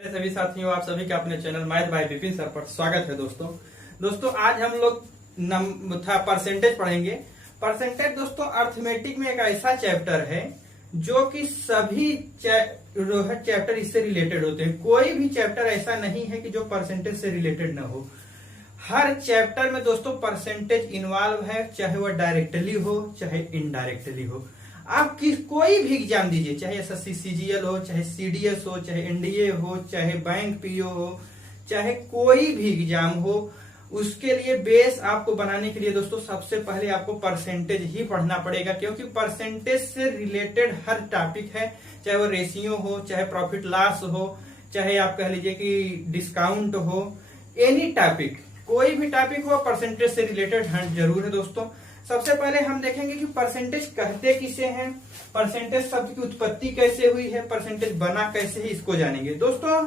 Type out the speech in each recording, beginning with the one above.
सभी साथियों, आप सभी का अपने channel math bye Vipin sir पर स्वागत है। दोस्तों आज हम लोग परसेंटेज पढ़ेंगे। परसेंटेज दोस्तों अर्थमेटिक में एक ऐसा चैप्टर है जो कि सभी चैप्टर इससे रिलेटेड होते हैं। कोई भी चैप्टर ऐसा नहीं है कि जो परसेंटेज से रिलेटेड ना हो। हर चैप्टर में दोस्तों परसेंटेज इन्वॉल्व है, चाहे वह डायरेक्टली हो चाहे इनडायरेक्टली हो। आप कोई भी एग्जाम दीजिए, चाहे एसएससी सीजीएल हो, चाहे सीडीएस हो, चाहे एनडीए हो, चाहे बैंक पीओ हो, चाहे कोई भी एग्जाम हो, उसके लिए बेस आपको बनाने के लिए दोस्तों सबसे पहले आपको परसेंटेज ही पढ़ना पड़ेगा, क्योंकि परसेंटेज से रिलेटेड हर टॉपिक है, चाहे वो रेशियो हो, चाहे प्रॉफिट लॉस हो, चाहे आप कह लीजिए कि डिस्काउंट हो, एनी टॉपिक, कोई भी टॉपिक हो परसेंटेज से रिलेटेड जरूर है दोस्तों। सबसे पहले हम देखेंगे कि परसेंटेज कहते किसे हैं, परसेंटेज शब्द की उत्पत्ति कैसे हुई है, परसेंटेज बना कैसे है, इसको जानेंगे। दोस्तों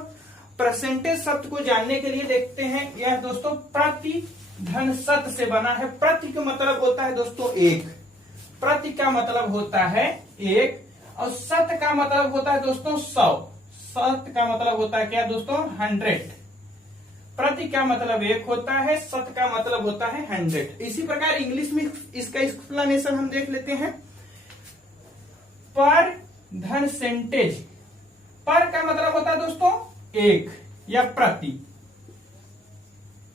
परसेंटेज शब्द को जानने के लिए देखते हैं, यह दोस्तों प्रति धन शत से बना है। प्रति का मतलब होता है दोस्तों एक, प्रति का मतलब होता है एक, और शत का मतलब होता है दोस्तों 100। शत का मतलब होता है क्या दोस्तों 100। प्रति का मतलब एक होता है, शत का मतलब होता है 100। इसी प्रकार इंग्लिश में इसका एक्सप्लेनेशन हम देख लेते हैं। पर धन सेंटेज, पर का मतलब होता है दोस्तों एक या प्रति।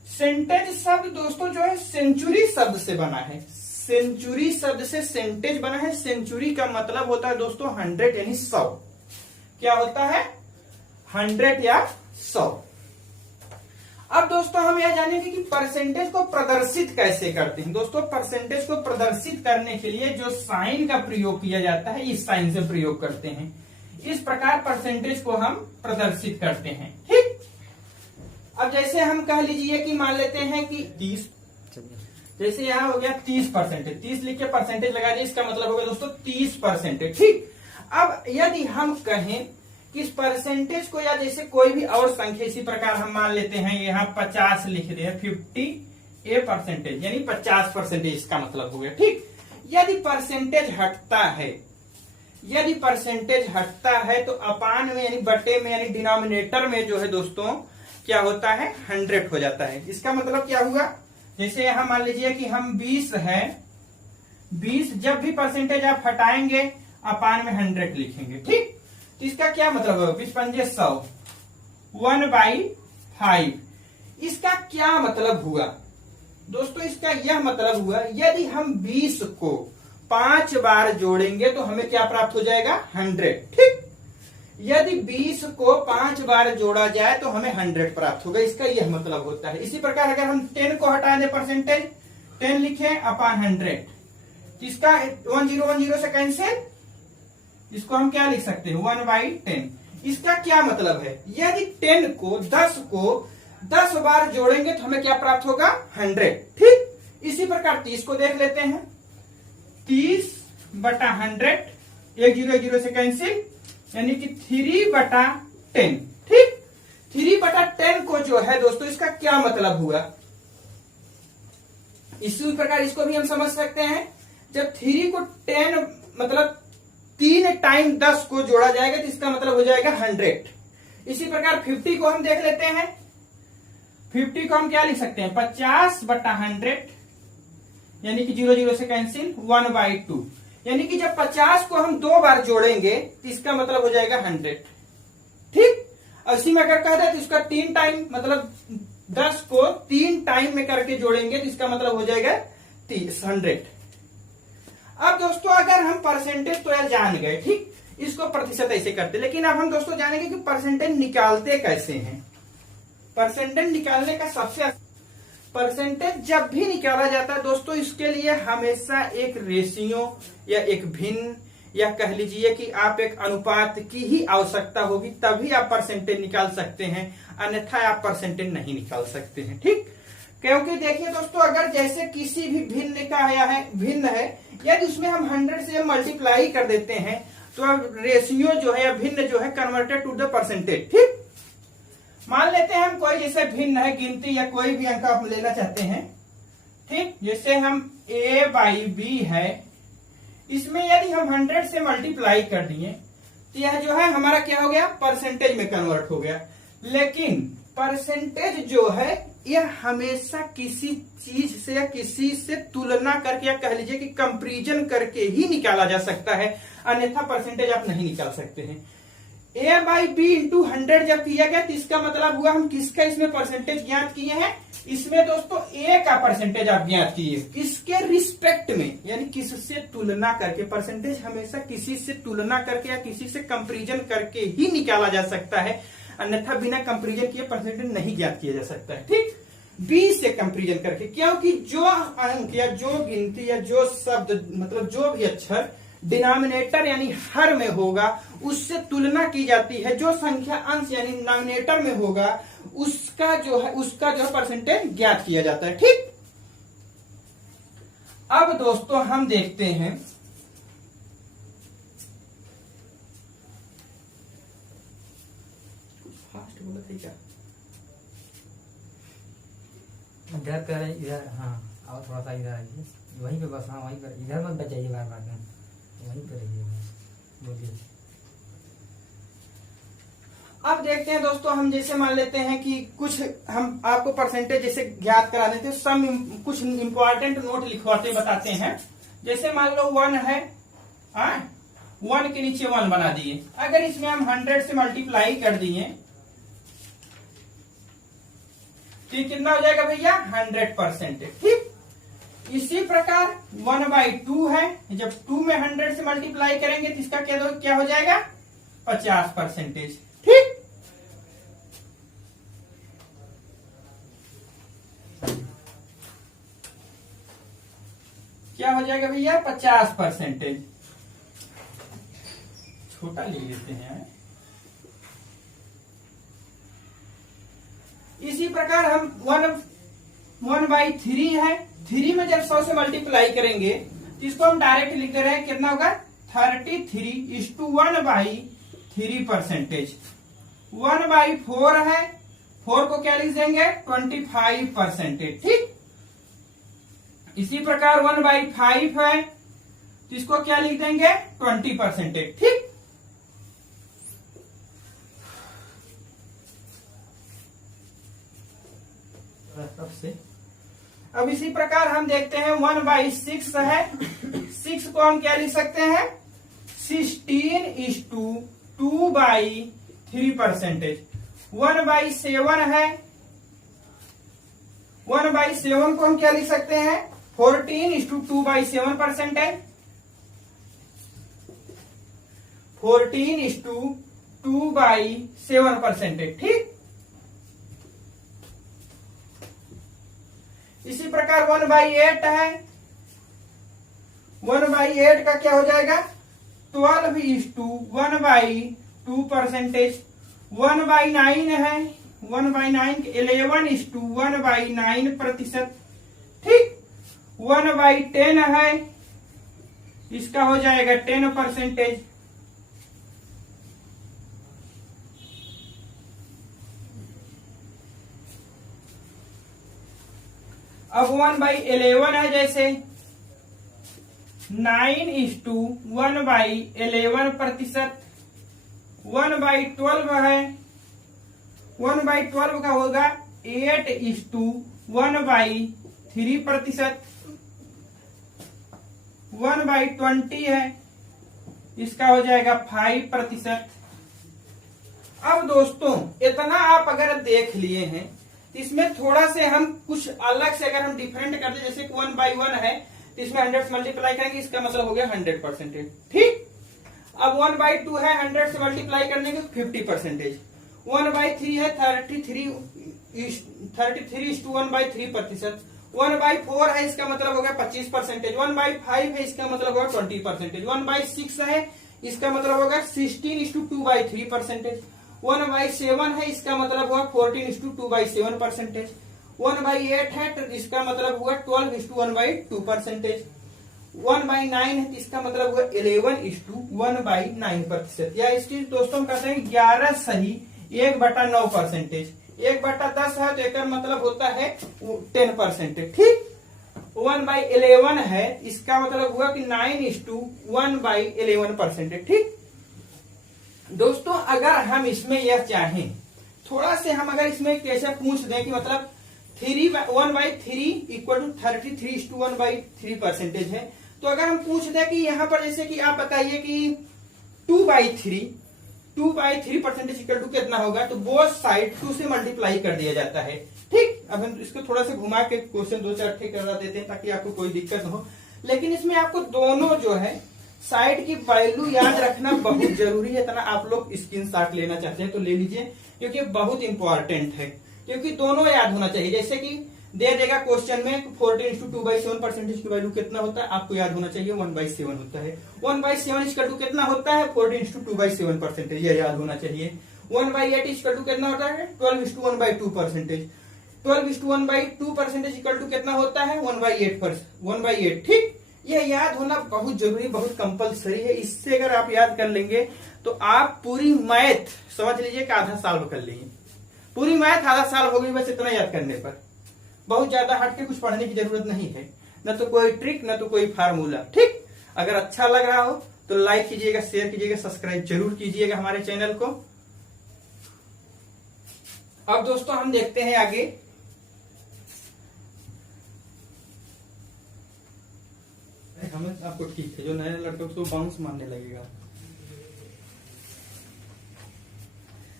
सेंटेज शब्द दोस्तों जो है सेंचुरी शब्द से बना है। सेंचुरी शब्द से सेंटेज बना है। सेंचुरी का मतलब होता है दोस्तों 100 यानी 100। क्या होता है 100 या 100। अब दोस्तों हम यह जानेंगे कि परसेंटेज को प्रदर्शित कैसे करते हैं। दोस्तों परसेंटेज को प्रदर्शित करने के लिए जो साइन का प्रयोग किया जाता है, इस साइन से प्रयोग करते हैं। इस प्रकार परसेंटेज को हम प्रदर्शित करते हैं। ठीक, अब जैसे हम कह लीजिए कि मान लेते हैं कि 30, जैसे यहाँ हो गया 30%, 30 लिख के परसेंटेज लगा दिए, इसका मतलब हो गया दोस्तों 30%। ठीक, अब यदि हम कहें किस परसेंटेज को, या जैसे कोई भी और संख्या, इसी प्रकार हम मान लेते हैं यहाँ 50 लिख रहे हैं, 50% यानी 50% इसका मतलब हो गया। ठीक, यदि परसेंटेज हटता है, यदि परसेंटेज हटता है तो अपान में यानी बटे में यानी डिनोमिनेटर में जो है दोस्तों क्या होता है 100 हो जाता है। इसका मतलब क्या हुआ, जैसे यहां मान लीजिए कि हम 20 है, 20 जब भी परसेंटेज आप हटाएंगे अपान में 100 लिखेंगे। ठीक, इसका क्या मतलब होगा, 20 पंजे 100, 1/5। इसका क्या मतलब हुआ दोस्तों, इसका यह मतलब हुआ यदि हम 20 को 5 बार जोड़ेंगे तो हमें क्या प्राप्त हो जाएगा 100। ठीक, यदि 20 को 5 बार जोड़ा जाए तो हमें 100 प्राप्त होगा, इसका यह मतलब होता है। इसी प्रकार अगर हम 10 को हटा दें, परसेंटेज 10 लिखें अपान 100, इसका 1010 से कैंसिल, इसको हम क्या लिख सकते हैं 1/10। इसका क्या मतलब है, यदि 10 को 10 बार जोड़ेंगे तो हमें क्या प्राप्त होगा 100। ठीक, इसी प्रकार 30 को देख लेते हैं, 30/100, 100 से कैंसिल, यानी कि 3/10। ठीक, 3/10 को जो है दोस्तों इसका क्या मतलब हुआ, इसी प्रकार इसको भी हम समझ सकते हैं। जब 3 को 10 मतलब 3 टाइम 10 को जोड़ा जाएगा तो इसका मतलब हो जाएगा 100। इसी प्रकार 50 को हम देख लेते हैं, 50 को हम क्या लिख सकते हैं 50/100, यानी कि 00 से कैंसिल, 1/2, यानी कि जब 50 को हम 2 बार जोड़ेंगे तो इसका मतलब हो जाएगा 100। ठीक, और इसी में अगर कह दे तो इसका 3 टाइम मतलब 10 को 3 टाइम में करके जोड़ेंगे तो इसका मतलब हो जाएगा 100। अब दोस्तों अगर हम परसेंटेज तो यार जान गए, ठीक, इसको प्रतिशत ऐसे करते, लेकिन अब हम दोस्तों जानेंगे कि परसेंटेज निकालते कैसे हैं। परसेंटेज निकालने का सबसे, परसेंटेज जब भी निकाला जाता है दोस्तों इसके लिए हमेशा एक रेशियो या एक भिन्न या कह लीजिए कि आप एक अनुपात की ही आवश्यकता होगी, तभी आप परसेंटेज निकाल सकते हैं, अन्यथा आप परसेंटेज नहीं निकाल सकते हैं। ठीक, क्योंकि देखिए दोस्तों अगर जैसे किसी भी भिन्न का भिन्न है, यदि उसमें हम 100 से मल्टीप्लाई कर देते हैं तो अब रेशियो जो है या भिन्न जो है कन्वर्टेड टू द परसेंटेज। ठीक, मान लेते हैं हम कोई जैसे भिन्न है, गिनती या कोई भी अंक आप लेना चाहते हैं। ठीक, जैसे हम a/b है, इसमें यदि हम 100 से मल्टीप्लाई कर दिए तो यह जो है हमारा क्या हो गया परसेंटेज में कन्वर्ट हो गया। लेकिन परसेंटेज जो है यह हमेशा किसी चीज से या किसी से तुलना करके या कह लीजिए कि कंपैरिजन करके ही निकाला जा सकता है, अन्यथा परसेंटेज आप नहीं निकाल सकते हैं। ए बाई बी इंटू 100 जब किया गया तो इसका मतलब हुआ हम किसका इसमें परसेंटेज ज्ञात किए हैं, इसमें दोस्तों ए का परसेंटेज आप ज्ञात किए, किसके रिस्पेक्ट में, यानी किससे तुलना करके। परसेंटेज हमेशा किसी से तुलना करके या किसी से कंपैरिजन करके ही निकाला जा सकता है, अन्यथा बिना कंपैरिजन किए परसेंटेज नहीं ज्ञात किया जा सकता है। ठीक, बी से कंपैरिजन करके, क्योंकि जो अंक या जो गिनती या जो शब्द मतलब जो भी अक्षर डिनोमिनेटर यानी हर में होगा उससे तुलना की जाती है, जो संख्या अंश यानी डिनोमिनेटर में होगा उसका जो है परसेंटेज ज्ञात किया जाता है। ठीक, अब दोस्तों हम देखते हैं फास्ट बोला था क्या, इधर कर इधर, हाँ और थोड़ा सा इधर आइए, वहीं पे बस, हाँ वहीं पर, इधर मत बचाइए बार बार, वहीं पे रहिए, बोलिए। अब देखते हैं दोस्तों, हम जैसे मान लेते हैं कि कुछ हम आपको परसेंटेज जैसे ज्ञात करा देते हैं, सम कुछ इंपॉर्टेंट नोट लिखवाते बताते हैं। जैसे मान लो 1 है, 1 के नीचे 1 बना दिए, अगर इसमें हम 100 से मल्टीप्लाई कर दिए तो ये कितना हो जाएगा भैया, 100%। ठीक, इसी प्रकार 1/2 है, जब 2 में 100 से मल्टीप्लाई करेंगे तो इसका क्या हो जाएगा, 50%। ठीक, क्या हो जाएगा भैया, 50%। छोटा ले लेते हैं। इसी प्रकार हम 1/3 है, 3 में जब 100 से मल्टीप्लाई करेंगे तो इसको हम डायरेक्ट लिख दे रहे हैं, कितना होगा 33:1/3%। 1/4 है, 4 को क्या लिख देंगे, 25%। ठीक, इसी प्रकार 1/5 है तो इसको क्या लिख देंगे, 20%। ठीक, से अब इसी प्रकार हम देखते हैं 1/6 है, 6 को हम क्या लिख सकते हैं, 16:2/3%। 1/7 है, 1/7 को हम क्या लिख सकते हैं, 14:2/7%। 14:2/7%। ठीक, इसी प्रकार 1/8 है, 1/8 का क्या हो जाएगा, 12:1/2%। 1/9 है, 1/9 11:1/9%। ठीक, 1/10 है, इसका हो जाएगा 10%। अब 1/11 है, जैसे 9:1/11%। 1/12 है, 1/12 का होगा 8:1/3%। 1/20 है, इसका हो जाएगा 5%। अब दोस्तों इतना आप अगर देख लिए हैं, इसमें थोड़ा से हम कुछ अलग से अगर हम डिफरेंट कर दे, जैसे 1/1 है तो इसमें 100 से मल्टीप्लाई करेंगे, इसका मतलब हो गया 100%। ठीक, अब 1/2 है, 100 से मल्टीप्लाई करने के 50%। 1/3 है, 33:1/3%। 1/4 है, इसका मतलब हो गया 25%। 1/5 है, इसका मतलब होगा 20%। 1/6 है, इसका मतलब होगा 16:2/3%। 1/7 है, इसका मतलब हुआ 14:2/7%। 1/8 है तो इसका मतलब हुआ 12:1/2%। 1/9 है तो इसका मतलब हुआ 11:1/9%। या इसकी दोस्तों कहते हैं 11 सही 1/9%। 1/10 है तो एक मतलब होता है 10%। ठीक, 1/11 है, इसका मतलब हुआ कि 9:1/11%। ठीक दोस्तों, अगर हम इसमें यह चाहें थोड़ा से हम अगर इसमें कैसे पूछ दें कि मतलब 1/3 इक्वल टू 33:1/3% है, तो अगर हम पूछ दें कि यहाँ पर जैसे कि आप बताइए कि 2/3 इक्वल टू कितना होगा, तो बोथ साइड 2 से मल्टीप्लाई कर दिया जाता है। ठीक, अब हम इसको थोड़ा सा घुमा के क्वेश्चन 2-4 ठीक करवा देते हैं ताकि आपको कोई दिक्कत न हो। लेकिन इसमें आपको दोनों जो है साइड की वैल्यू याद रखना बहुत जरूरी है। इतना आप लोग स्क्रीनशॉट लेना चाहते हैं तो ले लीजिए, क्योंकि बहुत इंपॉर्टेंट है, क्योंकि दोनों याद होना चाहिए। जैसे कि दे देगा क्वेश्चन में 14:2/7% की वैल्यू कितना होता है, आपको याद होना चाहिए 1/7 होता है। 1/7 इक्वल टू कितना होता है, 14:2/7%, ये याद होना चाहिए। 1/8 इक्वल टू कितना होता है, 12:1/2%। 12:1/2% इक्वल टू कितना होता है, 1/8। ठीक, ये याद होना बहुत जरूरी, बहुत कंपलसरी है। इससे अगर आप याद कर लेंगे तो आप पूरी मैथ समझ लीजिए कि आधा साल कर लेंगे। पूरी मैथ आधा साल हो गई बस इतना याद करने पर। बहुत ज्यादा हट के कुछ पढ़ने की जरूरत नहीं है, न तो कोई ट्रिक न तो कोई फार्मूला। ठीक, अगर अच्छा लग रहा हो तो लाइक कीजिएगा, शेयर कीजिएगा, सब्सक्राइब जरूर कीजिएगा हमारे चैनल को। अब दोस्तों हम देखते हैं आगे। हमें आपको ठीक है, जो नए लड़के उसको बाउंस मारने लगेगा।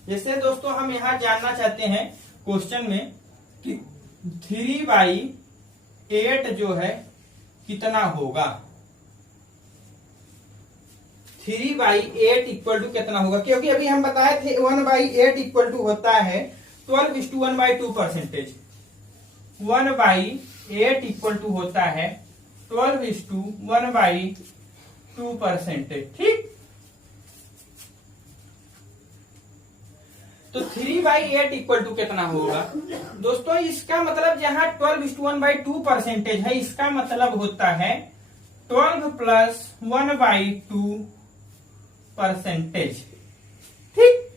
जैसे दोस्तों हम यहाँ जानना चाहते हैं क्वेश्चन में कि 3/8 जो है कितना होगा। 3/8 इक्वल टू कितना होगा, क्योंकि अभी हम बताए थे 1/8 इक्वल टू होता है 12:1/2%। 1/8 इक्वल टू होता है 12:1/2%। ठीक, तो 3/8 इक्वल टू कितना होगा दोस्तों, इसका मतलब जहां 12:1/2% है, इसका मतलब होता है 12 + 1/2%। ठीक,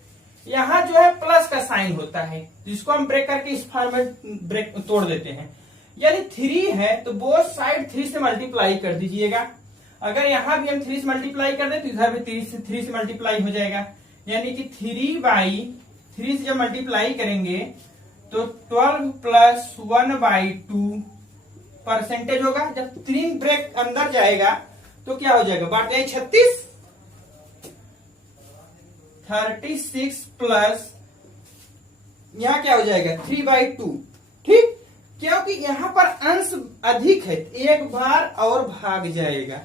यहां जो है प्लस का साइन होता है, जिसको हम ब्रेक करके इस फॉर्मेट ब्रेक तोड़ देते हैं। यदि 3 है तो बोथ साइड 3 से मल्टीप्लाई कर दीजिएगा। अगर यहां भी हम 3 से मल्टीप्लाई कर दे तो इधर भी 3 से मल्टीप्लाई हो जाएगा, यानी कि 3/3 से जब मल्टीप्लाई करेंगे तो 12 + 1/2% होगा। जब 3 ब्रेक अंदर जाएगा तो क्या हो जाएगा, बांटते हैं 36 प्लस यहां क्या हो जाएगा 3/2। ठीक, क्योंकि यहां पर अंश अधिक है, एक बार और भाग जाएगा।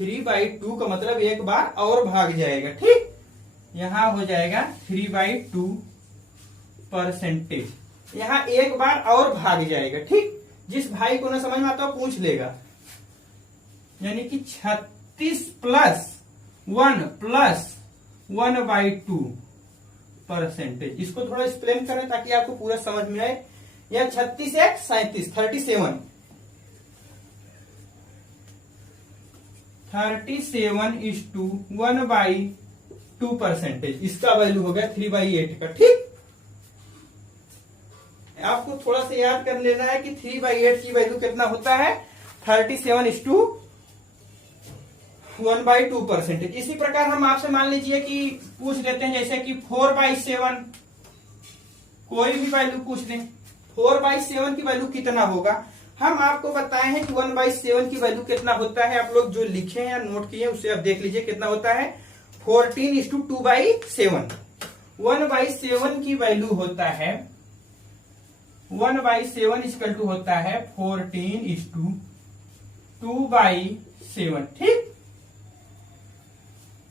3/2 का मतलब एक बार और भाग जाएगा। ठीक, यहां हो जाएगा 3/2%, यहां एक बार और भाग जाएगा। ठीक, जिस भाई को ना समझ में आता पूछ लेगा, यानी कि 36 + 1/2%। इसको थोड़ा एक्सप्लेन करें ताकि आपको पूरा समझ में आए। यह 36 × 37 37 1/2%, इसका वैल्यू हो गया 3/8 का। ठीक, आपको थोड़ा सा याद कर लेना है कि 3/8 की वैल्यू कितना होता है, 37:1/2%। इसी प्रकार हम आपसे मान लीजिए कि पूछ लेते हैं जैसे कि 4/7, कोई भी वैल्यू पूछ दें, 4/7 की वैल्यू कितना होगा। हम आपको बताए हैं कि 1/7 की वैल्यू कितना होता है। आप लोग जो लिखे हैं या नोट किए उसे आप देख लीजिए कितना होता है, 14:2/7। 1/7 की वैल्यू होता है 1/7 इक्वल टू होता है 14:2/7। ठीक,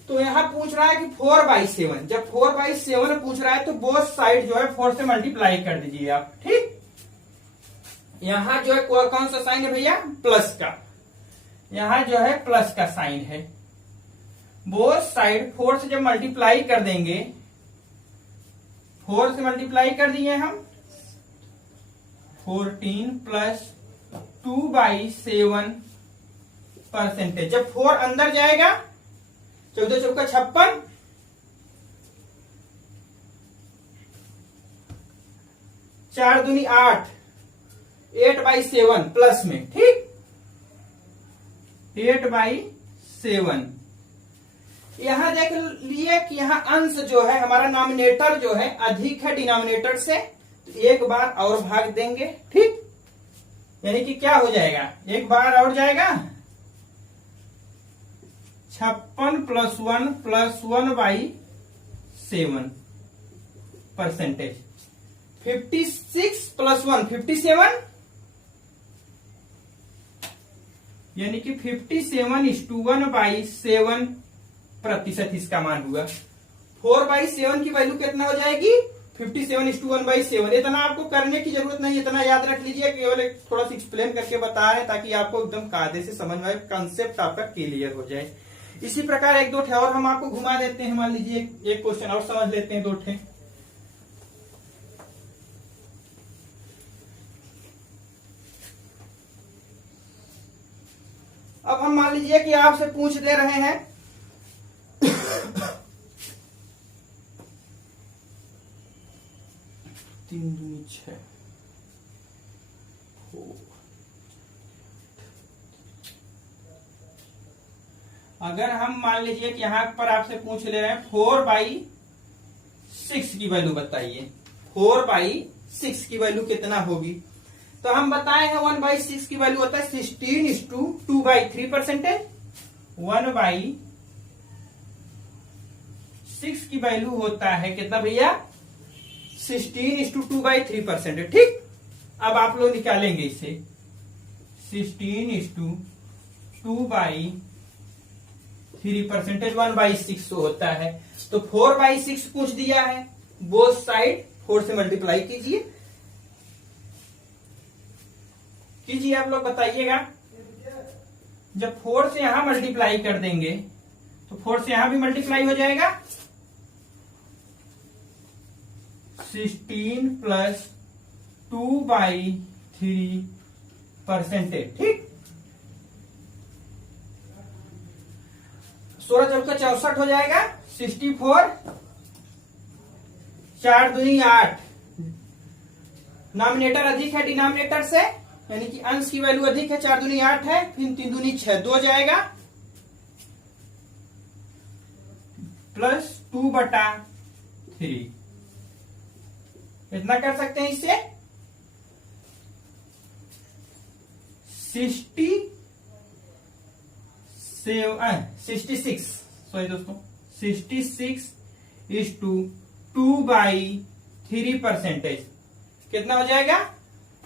तो यहां पूछ रहा है कि 4/7, जब 4/7 पूछ रहा है तो बोथ साइड जो है 4 से मल्टीप्लाई कर दीजिए आप। ठीक, यहां जो है कौन सा साइन है भैया, प्लस का, यहां जो है प्लस का साइन है। बोथ साइड 4 से जब मल्टीप्लाई कर देंगे, 4 से मल्टीप्लाई कर दिए हम, 14 + 2/7%। जब 4 अंदर जाएगा 14 चौका 56, 4 दूनी 8, 8/7 प्लस में। ठीक, 8/7 यहां देख लिए कि यहाँ अंश जो है हमारा नॉमिनेटर जो है अधिक है डिनोमिनेटर से, तो एक बार और भाग देंगे। ठीक, यानी कि क्या हो जाएगा, एक बार और जाएगा 56 + 1/7 परसेंटेज। 56 + 1 57, यानी कि 57:1/7 प्रतिशत इसका मान हुआ। 4/7 की वैल्यू कितना हो जाएगी, 57:1/7। इतना आपको करने की जरूरत नहीं, इतना याद रख लीजिए, केवल थोड़ा सा एक्सप्लेन करके बता रहे हैं ताकि आपको एकदम कायदे से समझ में आए, कंसेप्ट आपका क्लियर हो जाए। इसी प्रकार एक दो ठे और हम आपको घुमा देते हैं। मान लीजिए एक क्वेश्चन और समझ लेते हैं, दो ठे। अब हम मान लीजिए कि आपसे पूछ दे रहे हैं 3 दूनी 6, अगर हम मान लीजिए कि यहां पर आपसे पूछ ले रहे हैं 4/6 की वैल्यू बताइए, 4/6 की वैल्यू कितना होगी, तो हम बताए हैं 1/6 की वैल्यू होता है 16:2/3 परसेंटेज। 1/6 की वैल्यू होता है कितना भैया, 16:2/3 परसेंटेज। ठीक, अब आप लोग निकालेंगे इसे, 16:2/3 परसेंटेज 1/6 होता है। तो 4/6 पूछ दिया है, बोथ साइड 4 से मल्टीप्लाई कीजिए आप लोग बताइएगा। जब 4 से यहां मल्टीप्लाई कर देंगे तो 4 से यहां भी मल्टीप्लाई हो जाएगा, 16 + 2/3 परसेंटेज। ठीक, 16 चौक 64 हो जाएगा, 64, 4 दूनी 8। नॉमिनेटर अधिक है डिनोमिनेटर से, यानी कि अंश की वैल्यू अधिक है, 4 दूनी 8 है, फिर 3 दूनी 6, 2 जाएगा, +2/3। इतना कर सकते हैं इससे 66 सॉरी दोस्तों 66:2/3 परसेंटेज कितना हो जाएगा,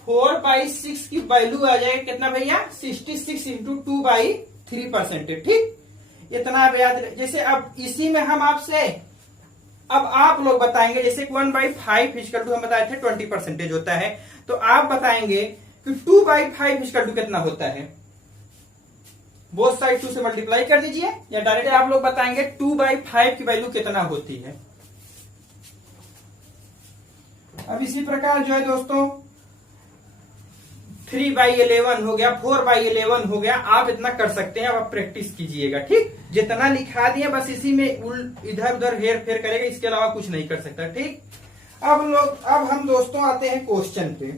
4/6 की वैल्यू आ जाएगा कितना भैया, 66 × 2/3 परसेंटेज। ठीक, इतना आप याद, जैसे अब इसी में हम आपसे अब आप लोग बताएंगे, जैसे 1/5 = हम बताए थे 20 परसेंटेज होता है, तो आप बताएंगे कि 2/5 = कितना होता है। बोथ साइड 2 से मल्टीप्लाई कर दीजिए, या डायरेक्ट आप लोग बताएंगे 2/5 की वैल्यू कितना होती है। अब इसी प्रकार जो है दोस्तों 3/11 हो गया, 4/11 हो गया, आप इतना कर सकते हैं। अब आप प्रैक्टिस कीजिएगा। ठीक, जितना लिखा दिए बस इसी में इधर उधर हेर फेर करेगा, इसके अलावा कुछ नहीं कर सकता। ठीक, अब हम दोस्तों आते हैं क्वेश्चन पे।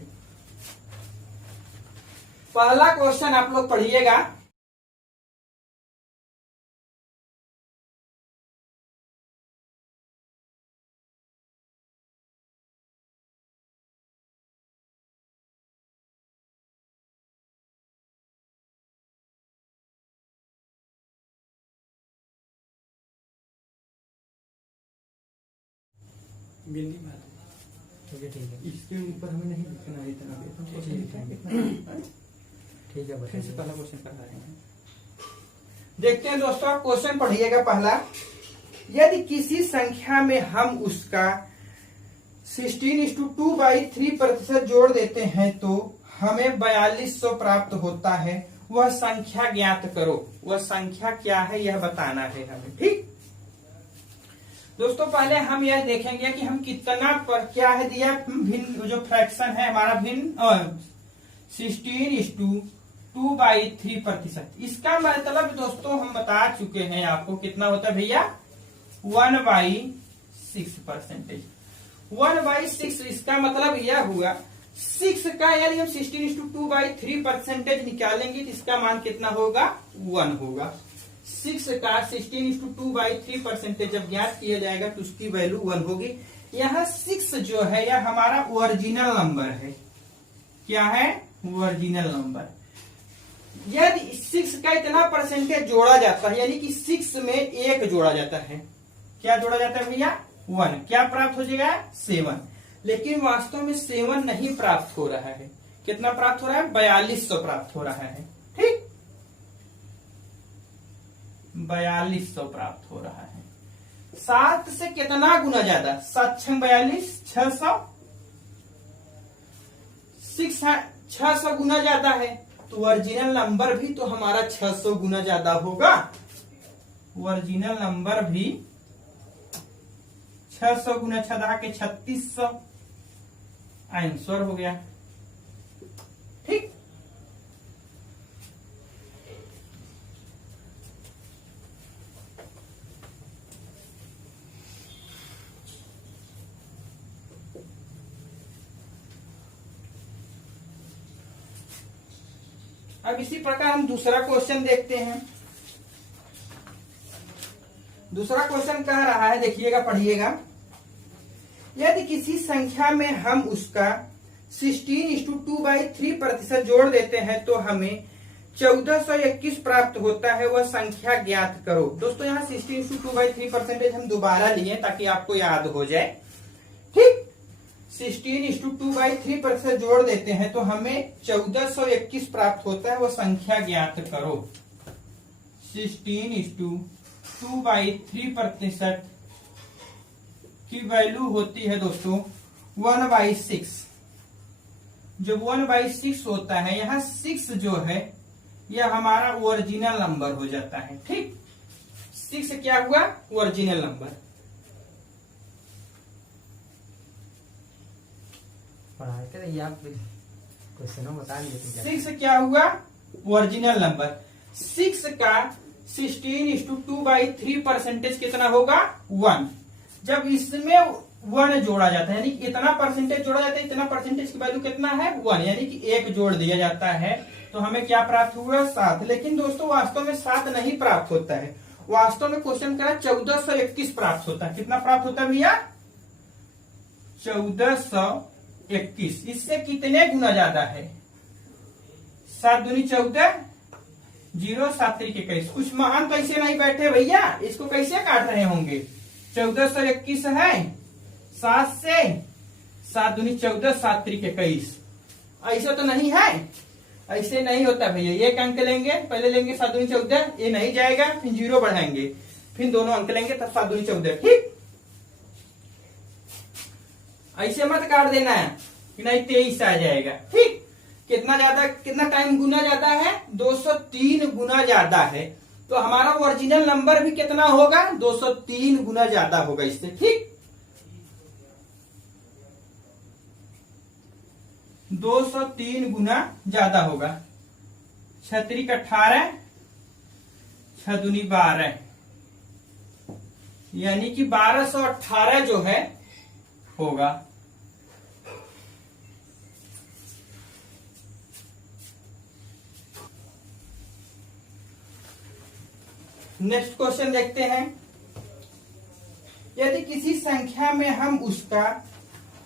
पहला क्वेश्चन आप लोग पढ़िएगा, बिल्ली बात ठीक है इसके ऊपर हमें नहीं लिखना है इतना भी, ठीक है। फिर से पहला क्वेश्चन कर रहे हैं, देखते हैं दोस्तों। क्वेश्चन पढ़िएगा पहला, यदि किसी संख्या में हम उसका 16:2/3 प्रतिशत जोड़ देते हैं तो हमें 4200 प्राप्त होता है, वह संख्या ज्ञात करो। वह संख्या क्या है यह बताना है हमें। ठीक दोस्तों, पहले हम यह देखेंगे कि हम कितना पर क्या है दिया, भिन्न जो फ्रैक्शन है हमारा भिन्न 16:2/3 प्रतिशत। इसका मतलब दोस्तों हम बता चुके हैं आपको कितना होता है भैया, 1/6 परसेंटेज। 1/6 इसका मतलब यह हुआ 6 का, यानी हम 16:2/3 परसेंटेज निकालेंगे तो इसका मान कितना होगा, 1 होगा। 6 का 16:2/3% जब ज्ञात किया जाएगा तो उसकी वैल्यू 1 होगी। यह 6 जो है यह हमारा ओरिजिनल नंबर है। क्या है? Original number. यदि 6 का इतना परसेंटेज जोड़ा जाता है, यानी कि 6 में 1 जोड़ा जाता है, क्या जोड़ा जाता है भैया? 1। क्या प्राप्त हो जाएगा? 7। लेकिन वास्तव में 7 नहीं प्राप्त हो रहा है। कितना प्राप्त हो रहा है? 4200 प्राप्त हो रहा है। ठीक, 4200 प्राप्त हो रहा है। 7 से कितना गुना ज्यादा? 7 6 42, 600। 600 गुना ज्यादा है, तो ओरिजिनल नंबर भी तो हमारा 600 गुना ज्यादा होगा। ओरिजिनल नंबर भी 600 गुना 6 के 3600 आंसर हो गया। ठीक, अब इसी प्रकार हम दूसरा क्वेश्चन देखते हैं। दूसरा क्वेश्चन कह रहा है, देखिएगा, पढ़िएगा। यदि किसी संख्या में हम उसका 16:2/3% जोड़ देते हैं तो हमें 1421 प्राप्त होता है, वह संख्या ज्ञात करो। दोस्तों यहाँ 16:2/3% हम दोबारा लिए ताकि आपको याद हो जाए। ठीक, 16:2/3% जोड़ देते हैं तो हमें 1421 प्राप्त होता है, वह संख्या ज्ञात करो। 16:2/3% की वैल्यू होती है दोस्तों 1/6। जब 1/6 होता है, यहाँ 6 जो है यह हमारा ओरिजिनल नंबर हो जाता है। ठीक, 6 क्या हुआ? Original number. पढ़ा के रहिए आप, क्वेश्चन बता दिए। 6 क्या हुआ? Original number. 6 का 16:2/3% कितना होगा? 1। जब इसमें 1 जोड़ा जाता है, यानी कि इतना परसेंटेज जोड़ा जाता है, इतना परसेंटेज की वैल्यू कितना है? 1, यानी कि 1 जोड़ दिया जाता है, तो हमें क्या प्राप्त हुआ? 7। लेकिन दोस्तों वास्तव में 7 नहीं प्राप्त होता है। वास्तव में क्वेश्चन का 1421 प्राप्त होता है। कितना प्राप्त होता है भैया? 1421। इससे कितने गुना ज्यादा है? 7 दूनी 14, 0 7 3 21। कुछ महान तो ऐसे नहीं बैठे भैया, इसको कैसे काट रहे होंगे? 1421 है 7 से, 7 दूनी 14, 7 3 21। ऐसा तो नहीं है, ऐसे नहीं होता भैया। एक अंक लेंगे, पहले लेंगे 7 दूनी 14, ये नहीं जाएगा, फिर 0 बढ़ाएंगे, फिर दोनों अंक लेंगे, तब 7 दूनी 14। ठीक, ऐसे मत काट देना है कि नहीं 23 आ जाएगा। ठीक, कितना ज्यादा, कितना टाइम गुना ज्यादा है? 203 गुना ज्यादा है। तो हमारा ओरिजिनल नंबर भी कितना होगा? 203 गुना ज्यादा होगा इससे। ठीक, 203 गुना ज्यादा होगा। 6 3 18, 6 दूनी 12, यानी कि 1218 जो है होगा। नेक्स्ट क्वेश्चन देखते हैं। यदि किसी संख्या में हम उसका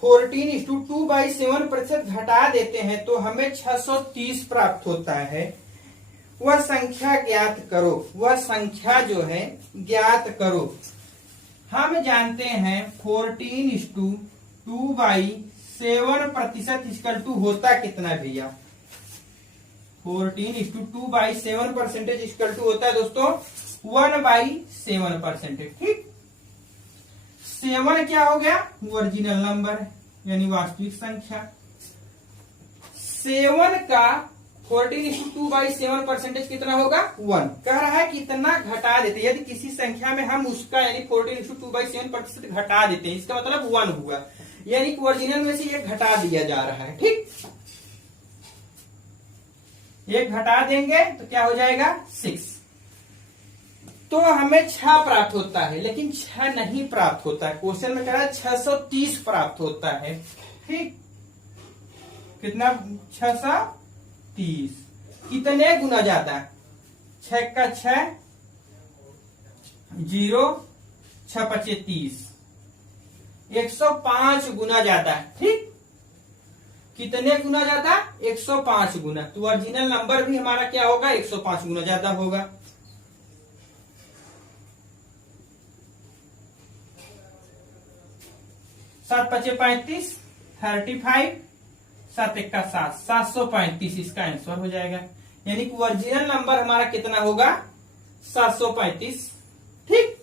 14:2/7% घटा देते हैं तो हमें 630 प्राप्त होता है, वह संख्या ज्ञात करो। वह संख्या जो है ज्ञात करो। हम जानते हैं 14:2/7% इक्वल टू होता कितना भैया? 14:2/7% इक्वल टू होता है दोस्तों 1/7%। ठीक, 7 क्या हो गया? ओरिजिनल नंबर, यानी वास्तविक संख्या। 7 का 14:2/7% कितना होगा? 1। कह रहा है कि इतना घटा देते, यदि किसी संख्या में हम उसका यानी 14:2/7% घटा देते हैं, इसका मतलब 1 हुआ, यानी कि ओरिजिनल में से एक घटा दिया जा रहा है। ठीक, एक घटा देंगे तो क्या हो जाएगा? 6। तो हमें 6 प्राप्त होता है, लेकिन 6 नहीं प्राप्त होता है। क्वेश्चन में कह रहा है 630 प्राप्त होता है। ठीक, कितना? 630। कितने गुना ज्यादा? 6 का 6, 0 6 5 30, 105 गुना ज्यादा। ठीक, कितने गुना ज्यादा? 105 गुना। तो ओरिजिनल नंबर भी हमारा क्या होगा? 105 गुना ज्यादा होगा। सात पचे 35, 35, 7 1 7, 735 इसका आंसर हो जाएगा। यानी कि ओरिजिनल नंबर हमारा कितना होगा? 735। ठीक,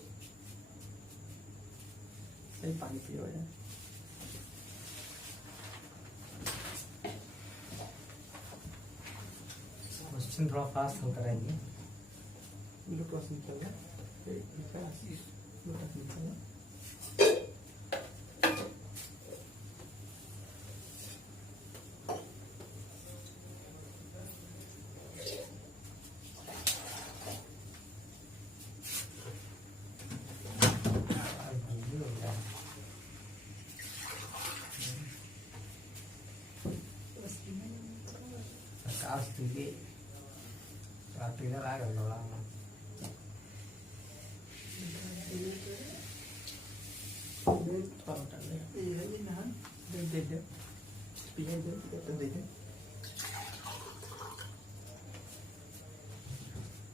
पानी पियो यार। क्वेश्चन थोड़ा फास्ट होकर आएंगे। प्रकाश तुझे इधर आ गया थोड़ा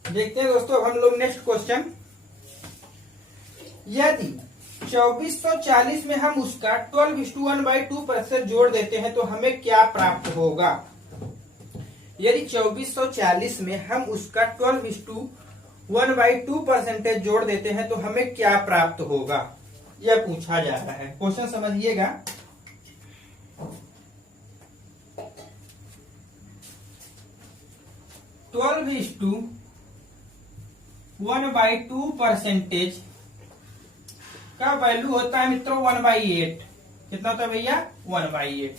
देखते हैं दोस्तों हम लोग नेक्स्ट क्वेश्चन। यदि 2440 में हम उसका 12:1/2% जोड़ देते हैं तो हमें क्या प्राप्त होगा? यदि 2440 में हम उसका 12:1/2% जोड़ देते हैं तो हमें क्या प्राप्त होगा, यह पूछा जा रहा है। क्वेश्चन समझिएगा। ट्वेल्व इज टू 1/2% का वैल्यू होता है मित्रों 1/8। कितना होता है भैया? 1/8।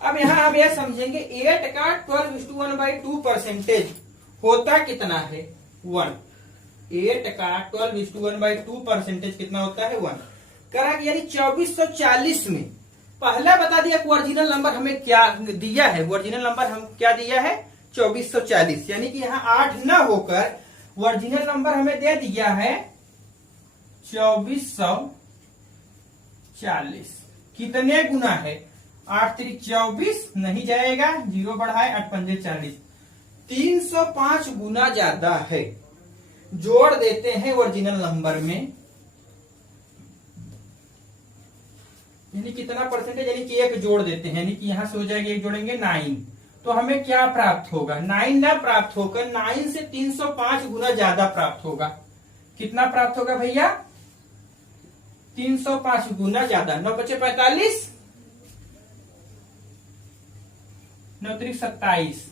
अब यहाँ आप यह समझेंगे 8 का 12:1/2% होता कितना है? 1। 8 का 12:1/2% कितना होता है? 1। करा यानी 2440 में पहला बता दिया कि ओरिजिनल नंबर हमें क्या दिया है। ओरिजिनल नंबर हम क्या दिया है? 2440। यानी कि यहाँ 8 न होकर ओरिजिनल नंबर हमें दे दिया है 2440। कितने गुना है? 8 3 24 नहीं जाएगा, 0 बढ़ाए 8 5 40, 305 गुना ज्यादा है। जोड़ देते हैं ओरिजिनल नंबर में, यानी कितना परसेंटेज? यानी कि 1 जोड़ देते हैं, यानी कि यहां से हो जाएगा 1 जोड़ेंगे 9। तो हमें क्या प्राप्त होगा? 9 ना प्राप्त होकर 9 से 305 गुना ज्यादा प्राप्त होगा। कितना प्राप्त होगा भैया? 305 गुना ज्यादा। 9 5 45, 9 3 27।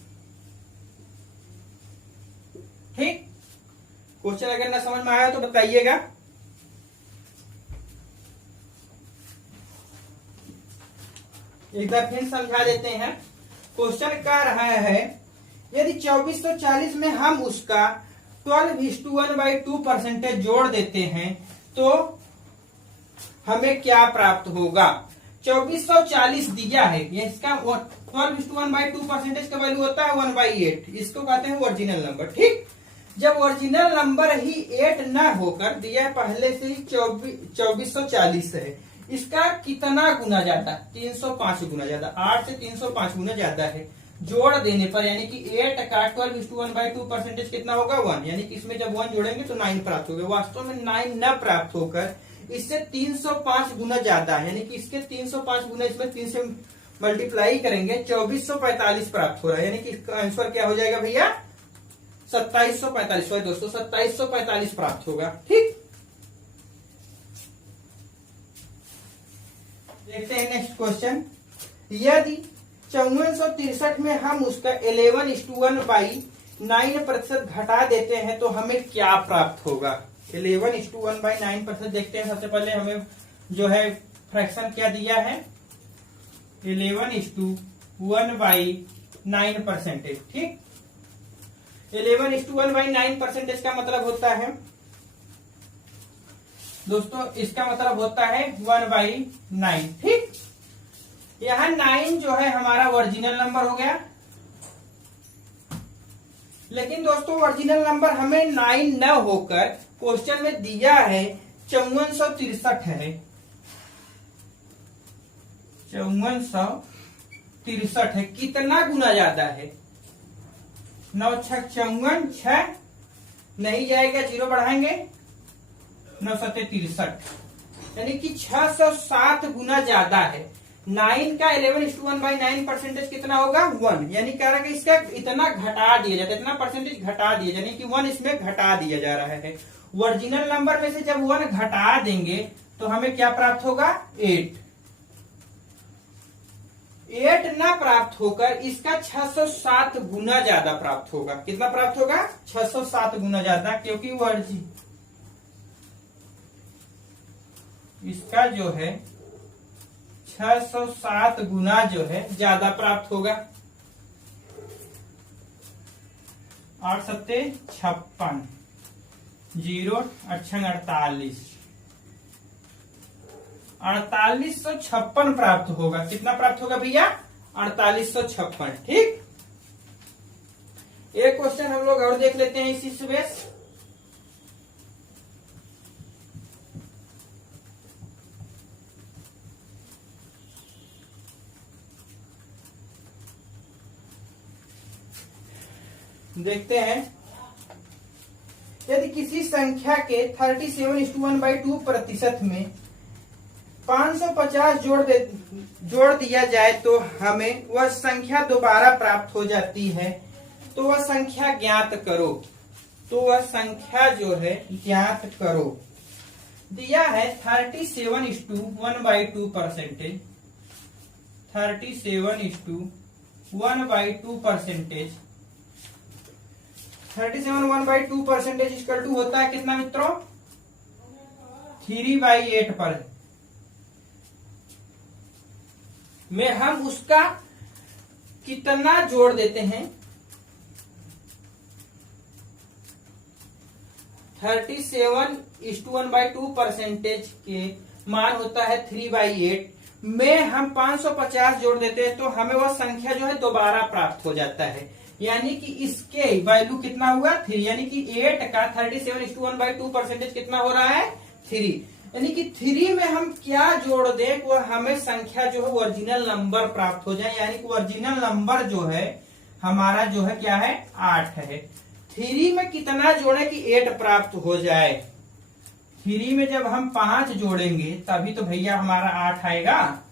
ठीक, क्वेश्चन अगर ना समझ में आया तो बताइएगा। एक बार फिर समझा देते हैं। क्वेश्चन कह रहा है यदि 2440 में हम उसका 12:1/2% जोड़ देते हैं तो हमें क्या प्राप्त होगा? 2440 दिया है, ये इसका 12:1/2% का वैल्यू होता है 1/8। इसको कहते हैं ओरिजिनल नंबर। ठीक, जब ओरिजिनल नंबर ही 8 न होकर दिया है, पहले से ही 2440 है, इसका कितना गुना ज्यादा? 305 गुना ज्यादा। 8 से 305 गुना ज्यादा है। जोड़ देने पर यानी कि 8 का 12:1/2% कितना होगा? 1। यानी कि इसमें जब 1 जोड़ेंगे तो 9 प्राप्त होगा। वास्तव में 9 न प्राप्त होकर इससे 305 गुना ज्यादा है, यानी कि इसके 305 गुना इसमें 3 से मल्टीप्लाई करेंगे 2445 प्राप्त हो रहा है। यानी कि इसका आंसर क्या हो जाएगा भैया? 2745। सॉरी दोस्तों, 2745 प्राप्त होगा। ठीक, देखते हैं नेक्स्ट क्वेश्चन। यदि 5463 में हम उसका 11:1/9% घटा देते हैं तो हमें क्या प्राप्त होगा? 11:1/9% देखते हैं। सबसे पहले हमें जो है फ्रैक्शन क्या दिया है? 11:1/9%। ठीक, 11:1/9% का मतलब होता है दोस्तों, इसका मतलब होता है 1/9। ठीक, यहाँ 9 जो है हमारा ओरिजिनल नंबर हो गया। लेकिन दोस्तों ओरिजिनल नंबर हमें 9 न होकर क्वेश्चन में दिया है 5463 है, 5463 है। कितना गुना ज्यादा है? 9 छक 54, 6 नहीं जाएगा, 0 बढ़ाएंगे, 9 सत्ते 63, यानी कि 607 गुना ज्यादा है। 9 का 11:1/9 परसेंटेज कितना होगा? 1। यानी कह रहा है कि इसका इतना घटा दिया जाता है, इतना परसेंटेज घटा दिया, यानी कि 1 इसमें घटा दिया जा रहा है। ओरिजिनल नंबर में से जब 1 घटा देंगे तो हमें क्या प्राप्त होगा? 8 ना प्राप्त होकर इसका 607 गुना ज्यादा प्राप्त होगा। कितना प्राप्त होगा? 607 गुना ज्यादा, क्योंकि इसका जो है 607 गुना जो है ज्यादा प्राप्त होगा। 8 सत्ते 56, 0 8 48, 4856 प्राप्त होगा। कितना प्राप्त होगा भैया? 4856। ठीक, एक क्वेश्चन हम लोग और देख लेते हैं इसी से बेस। देखते हैं, यदि किसी संख्या के 37:1/2 प्रतिशत में 550 जोड़ दिया जाए तो हमें वह संख्या दोबारा प्राप्त हो जाती है, तो वह संख्या ज्ञात करो। तो वह संख्या जो है ज्ञात करो। दिया है 37:1/2 percentage, 37:1/2 percentage, 37 percentage equal to होता है कितना मित्रों? 3/8 पर में हम उसका कितना जोड़ देते हैं? 37:1/2 परसेंटेज के मान होता है 3/8 में हम 550 जोड़ देते हैं तो हमें वह संख्या जो है दोबारा प्राप्त हो जाता है। यानी कि इसके वैल्यू कितना हुआ? 3। यानी कि 8 का 37:1/2 परसेंटेज कितना हो रहा है? 3। यानी कि 3 में हम क्या जोड़ दें वो हमें संख्या जो है ओरिजिनल नंबर प्राप्त हो जाए। यानी कि ओरिजिनल नंबर जो है हमारा जो है क्या है? 8 है। 3 में कितना जोड़े कि 8 प्राप्त हो जाए? 3 में जब हम 5 जोड़ेंगे तभी तो भैया हमारा 8 आएगा,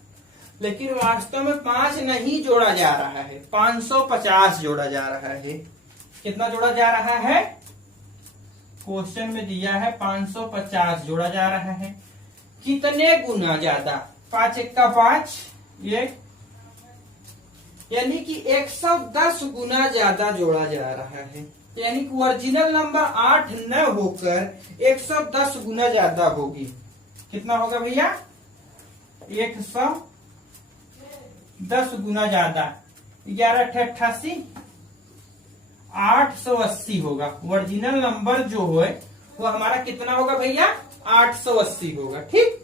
लेकिन वास्तव में 5 नहीं जोड़ा जा रहा है, 550 जोड़ा जा रहा है। कितना जोड़ा जा रहा है? क्वेश्चन में दिया है 550 जोड़ा जा रहा है। कितने गुना ज्यादा? 5 1 का 5, 1, यानी कि 110 गुना ज्यादा जोड़ा जा रहा है। यानी कि ओरिजिनल नंबर 8 न होकर 110 गुना ज्यादा होगी। कितना होगा भैया? 110 गुना ज्यादा। 11 88, 880 होगा। ओरिजिनल नंबर जो है वो हमारा कितना होगा भैया? 880 होगा। ठीक,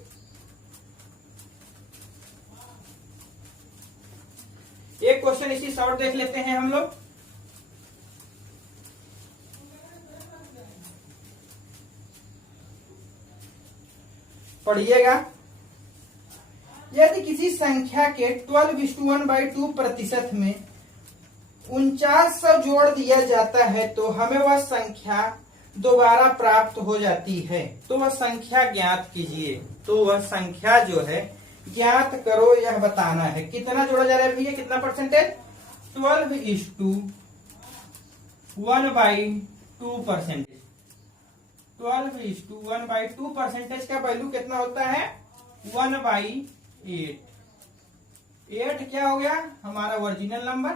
एक क्वेश्चन इसी शॉर्ट देख लेते हैं हम लोग। पढ़िएगा, यदि किसी संख्या के 12:1/2 प्रतिशत में 4900 जोड़ दिया जाता है तो हमें वह संख्या दोबारा प्राप्त हो जाती है, तो वह संख्या ज्ञात कीजिए। तो वह संख्या जो है ज्ञात करो, यह बताना है। कितना जोड़ा जा रहा है भैया? कितना परसेंटेज? 12:1/2 परसेंटेज। 12:1/2 परसेंटेज का वैल्यू कितना होता है? 1/8। 8 क्या हो गया हमारा ओरिजिनल नंबर।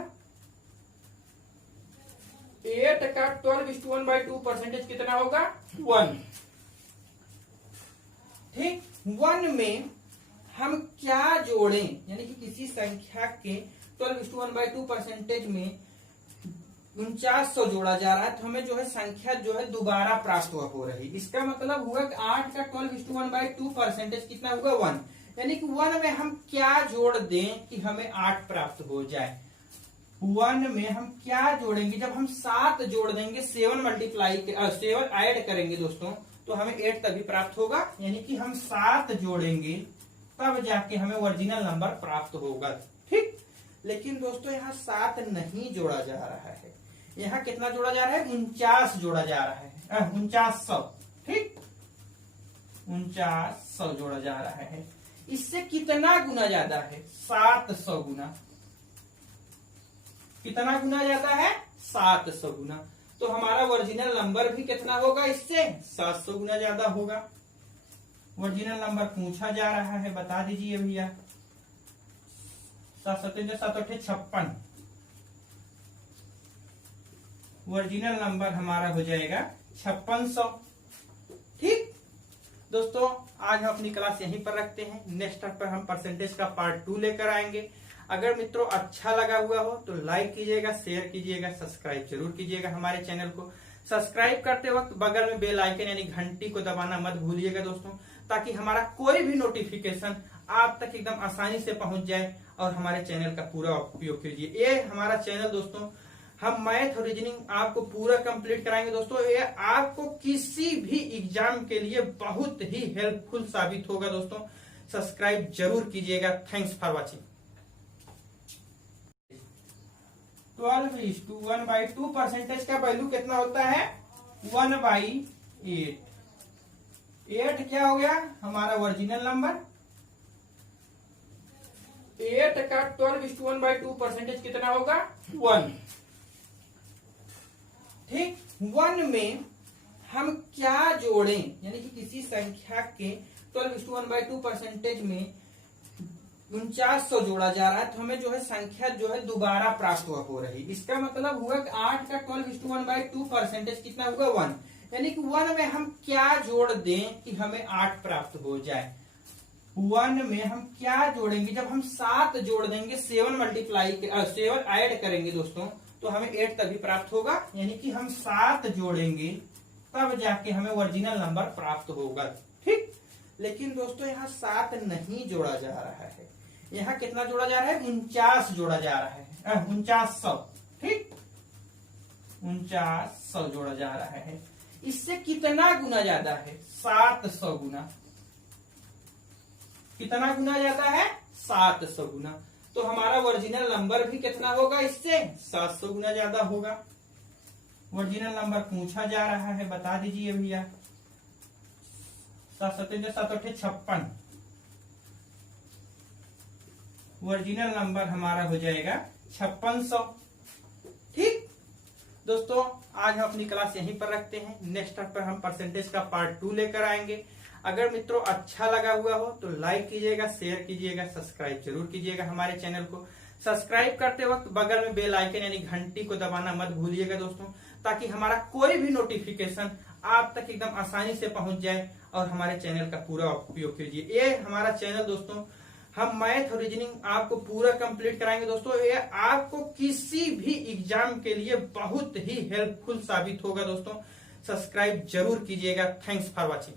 8 का 12:1/2 परसेंटेज कितना होगा? 1। ठीक, 1 में हम क्या जोड़ें? यानी कि किसी संख्या के 12:1/2 परसेंटेज में 4900 जोड़ा जा रहा है तो हमें जो है संख्या जो है दोबारा प्राप्त हो रही। इसका मतलब हुआ कि 8 का 12:1/2 परसेंटेज कितना होगा? 1। यानी कि 1 में हम क्या जोड़ दें कि हमें 8 प्राप्त हो जाए? 1 में हम क्या जोड़ेंगे, जब हम 7 जोड़ देंगे 7 ऐड करेंगे दोस्तों तो हमें 8 तभी प्राप्त होगा, यानी कि हम 7 जोड़ेंगे तब जाके हमें ओरिजिनल नंबर प्राप्त होगा। ठीक, लेकिन दोस्तों यहाँ 7 नहीं जोड़ा जा रहा है, यहाँ कितना जोड़ा जा रहा है, 49 जोड़ा जा रहा है, 4900। ठीक, 4900 जोड़ा जा रहा है। इससे कितना गुना ज्यादा है, 700 गुना। कितना गुना ज्यादा है, 700 गुना। तो हमारा ओरिजिनल नंबर भी कितना होगा, इससे 700 गुना ज्यादा होगा। ओरिजिनल नंबर पूछा जा रहा है, बता दीजिए भैया। 7 56। ओरिजिनल नंबर हमारा हो जाएगा 5600। ठीक दोस्तों, आज हम अपनी क्लास यहीं पर रखते हैं। नेक्स्ट पर हम परसेंटेज का पार्ट 2 लेकर आएंगे। अगर मित्रों अच्छा लगा हुआ हो तो लाइक कीजिएगा, शेयर कीजिएगा, सब्सक्राइब जरूर कीजिएगा हमारे चैनल को। सब्सक्राइब करते वक्त बगल में बेल आइकन यानी घंटी को दबाना मत भूलिएगा दोस्तों, ताकि हमारा कोई भी नोटिफिकेशन आप तक एकदम आसानी से पहुंच जाए और हमारे चैनल का पूरा उपयोग कीजिए। ये हमारा चैनल दोस्तों, हम मैथ और रीजनिंग आपको पूरा कंप्लीट कराएंगे दोस्तों। ये आपको किसी भी एग्जाम के लिए बहुत ही हेल्पफुल साबित होगा दोस्तों। सब्सक्राइब जरूर कीजिएगा। Thanks for watching. 12:1/2 परसेंटेज का वैल्यू कितना होता है, 1/8। 8 क्या हो गया, हमारा ओरिजिनल नंबर। 8 का 12:1/2 परसेंटेज कितना होगा, 1। ठीक, 1 में हम क्या जोड़ें, यानी कि किसी संख्या के 12:1/2 परसेंटेज में 4900 जोड़ा जा रहा है, तो हमें जो है संख्या जो है दोबारा प्राप्त हो रही। इसका मतलब हुआ कि 8 का 12:1/2 परसेंटेज कितना हुआ, 1। यानी कि 1 में हम क्या जोड़ दें कि हमें 8 प्राप्त हो जाए। 1 में हम क्या जोड़ेंगे, जब हम 7 जोड़ देंगे 7 ऐड करेंगे दोस्तों तो हमें 8 तभी प्राप्त होगा, यानी कि हम 7 जोड़ेंगे तब जाके हमें ओरिजिनल नंबर प्राप्त होगा। ठीक, लेकिन दोस्तों यहाँ 7 नहीं जोड़ा जा रहा है, यहाँ कितना जोड़ा जा रहा है, 49 जोड़ा जा रहा है, 4900। ठीक, 4900 जोड़ा जा रहा है। इससे कितना गुना ज्यादा है, 700 गुना। कितना गुना ज्यादा है, 700 गुना। तो हमारा ओरिजिनल नंबर भी कितना होगा, इससे 700 गुना ज्यादा होगा। ओरिजिनल नंबर पूछा जा रहा है, बता दीजिए भैया। 7 56। ओरिजिनल नंबर हमारा हो जाएगा 5600। ठीक दोस्तों, आज हम अपनी क्लास यहीं पर रखते हैं। नेक्स्ट पर हम परसेंटेज का पार्ट 2 लेकर आएंगे। अगर मित्रों अच्छा लगा हुआ हो तो लाइक कीजिएगा, शेयर कीजिएगा, सब्सक्राइब जरूर कीजिएगा हमारे चैनल को। सब्सक्राइब करते वक्त बगल में बेल आइकन यानी घंटी को दबाना मत भूलिएगा दोस्तों, ताकि हमारा कोई भी नोटिफिकेशन आप तक एकदम आसानी से पहुंच जाए और हमारे चैनल का पूरा उपयोग कीजिए। ये हमारा चैनल दोस्तों, हम मैथ और रीजनिंग आपको पूरा कंप्लीट कराएंगे दोस्तों। ये आपको किसी भी एग्जाम के लिए बहुत ही हेल्पफुल साबित होगा दोस्तों। सब्सक्राइब जरूर कीजिएगा। Thanks for watching.